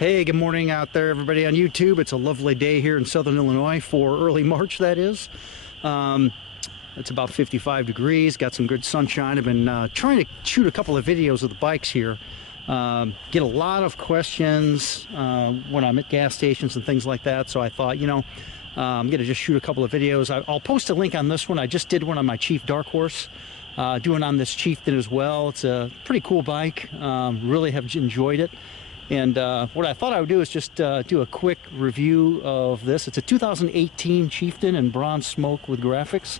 Hey, good morning out there, everybody on YouTube. It's a lovely day here in Southern Illinois for early March, that is. It's about 55 degrees, got some good sunshine. I've been trying to shoot a couple of videos of the bikes here. Get a lot of questions when I'm at gas stations and things like that, so I thought, you know, I'm going to just shoot a couple of videos. I'll post a link on this one. I just did one on my Chief Dark Horse, doing on this Chieftain as well. It's a pretty cool bike, really have enjoyed it. And what I thought I would do is just do a quick review of this. It's a 2018 Chieftain in bronze smoke with graphics.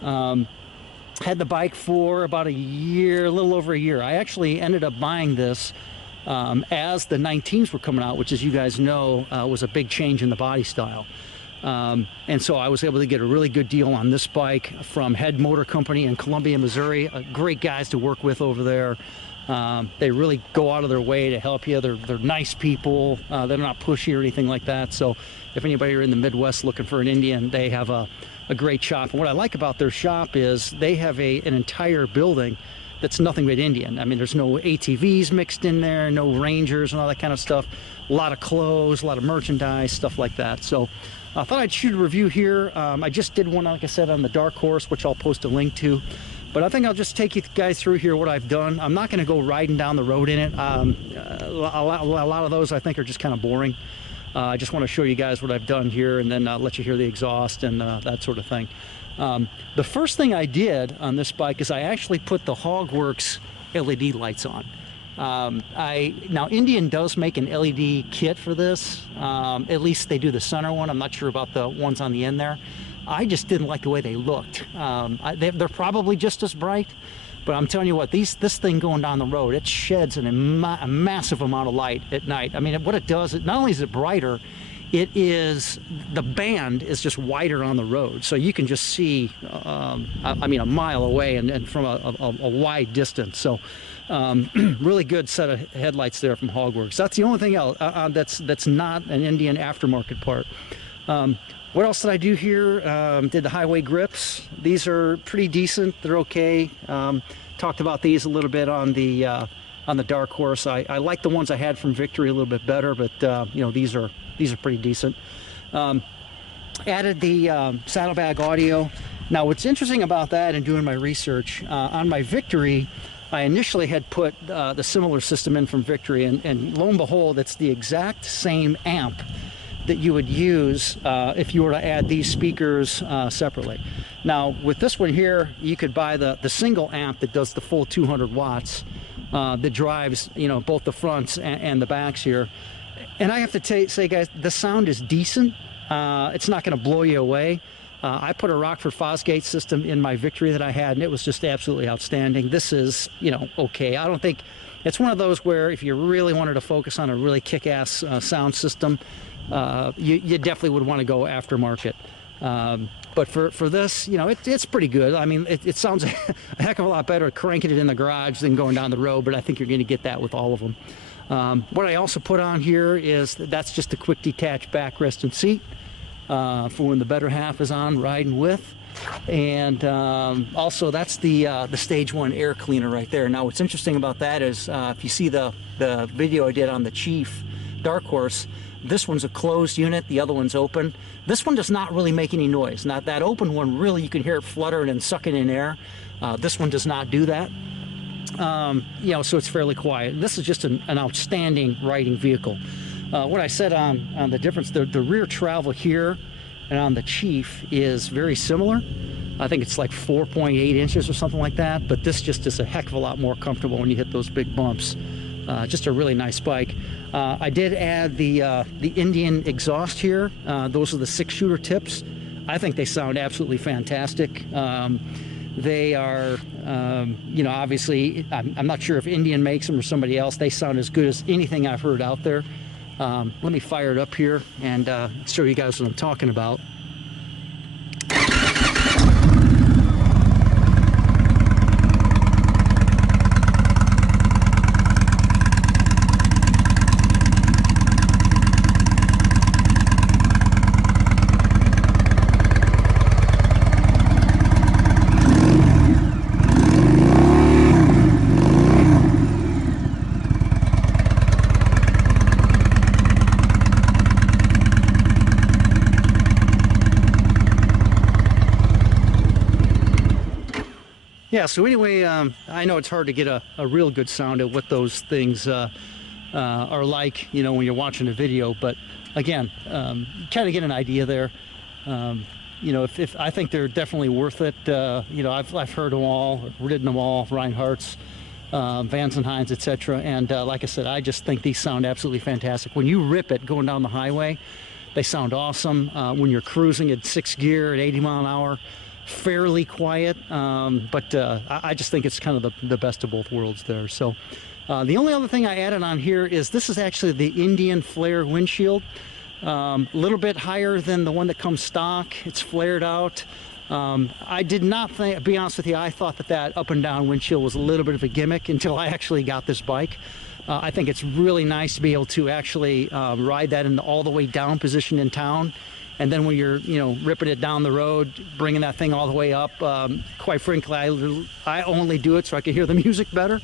Had the bike for about a year, a little over a year. I actually ended up buying this as the 19s were coming out, which, as you guys know, was a big change in the body style. And so I was able to get a really good deal on this bike from Head Motor Company in Columbia, Missouri. Great guys to work with over there. They really go out of their way to help you. They're nice people. They're not pushy or anything like that. So if anybody are in the Midwest looking for an Indian, they have a great shop. And what I like about their shop is they have an entire building that's nothing but Indian. I mean, there's no ATVs mixed in there, no Rangers and all that kind of stuff. A lot of clothes, a lot of merchandise, stuff like that. So I thought I'd shoot a review here. I just did one, like I said, on the Dark Horse, which I'll post a link to. But I think I'll just take you guys through here what I've done. I'm not going to go riding down the road in it. A lot of those I think are just kind of boring. I just want to show you guys what I've done here and then let you hear the exhaust and that sort of thing. The first thing I did on this bike is I actually put the Hogworks LED lights on. Now Indian does make an LED kit for this. At least they do the center one. I'm not sure about the ones on the end there. I just didn't like the way they looked. They're probably just as bright, but I'm telling you what, this thing going down the road, it sheds a massive amount of light at night. I mean, what it does, not only is it brighter, the band is just wider on the road, so you can just see, I mean, a mile away and from a wide distance. So really good set of headlights there from Hogworks. That's the only thing else that's not an Indian aftermarket part. What else did I do here? Did the highway grips. These are pretty decent. They're okay. Talked about these a little bit on the Dark Horse. I like the ones I had from Victory a little bit better, but you know, these are pretty decent. Added the saddlebag audio. Now, what's interesting about that and doing my research on my Victory, I initially had put the similar system in from Victory, and lo and behold, it's the exact same amp that you would use if you were to add these speakers separately. Now with this one here, you could buy the single amp that does the full 200 watts that drives, you know, both the fronts and the backs here. And I have to say, guys, the sound is decent. It's not going to blow you away. I put a Rockford Fosgate system in my Victory that I had, and it was just absolutely outstanding. This is, you know, okay. I don't think it's one of those where if you really wanted to focus on a really kick-ass sound system, you definitely would want to go aftermarket. But for this, you know, it's pretty good. I mean, it sounds a heck of a lot better cranking it in the garage than going down the road, but I think you're going to get that with all of them. What I also put on here is that's just a quick detach backrest and seat for when the better half is on riding with. And also that's the Stage 1 air cleaner right there. Now what's interesting about that is if you see the video I did on the Chief Dark Horse, this one's a closed unit, the other one's open. This one does not really make any noise. Now that open one, really you can hear it fluttering and sucking in air. This one does not do that. You know, so it's fairly quiet. This is just an outstanding riding vehicle. What I said on the difference, the rear travel here and on the Chief is very similar. I think it's like 4.8 inches or something like that, but this just is a heck of a lot more comfortable when you hit those big bumps. Just a really nice bike. I did add the Indian exhaust here. Those are the 6-shooter tips. I think they sound absolutely fantastic. They are, you know, obviously, I'm not sure if Indian makes them or somebody else. They sound as good as anything I've heard out there. Let me fire it up here and show you guys what I'm talking about. Yeah, so anyway, I know it's hard to get a real good sound of what those things are like, you know, when you're watching a video, but again, kind of get an idea there. You know, if I think they're definitely worth it. You know, I've heard them all, ridden them all, Reinhardt's, Vans and Hines, etc. And like I said, I just think these sound absolutely fantastic. When you rip it going down the highway, they sound awesome. When you're cruising at 6th gear at 80 mile an hour, fairly quiet, but I just think it's kind of the best of both worlds there. So the only other thing I added on here is this is actually the Indian flare windshield. A little bit higher than the one that comes stock. It's flared out. I did not think, be honest with you, I thought that up and down windshield was a little bit of a gimmick until I actually got this bike. I think it's really nice to be able to actually ride that in the all the way down position in town. And then when you're, you know, ripping it down the road, bringing that thing all the way up, quite frankly, I only do it so I can hear the music better.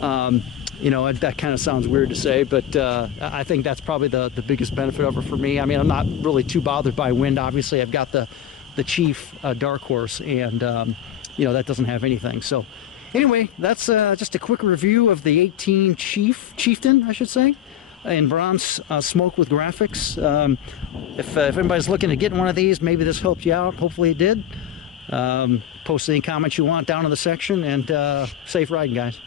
You know, that kind of sounds weird to say, but I think that's probably the biggest benefit of it for me. I mean, I'm not really too bothered by wind. Obviously, I've got the Chief Dark Horse, and you know, that doesn't have anything. So anyway, that's just a quick review of the 18 Chieftain, I should say, in bronze smoke with graphics. If anybody's looking to get one of these, maybe this helped you out. Hopefully it did. Post any comments you want down in the section, and safe riding, guys.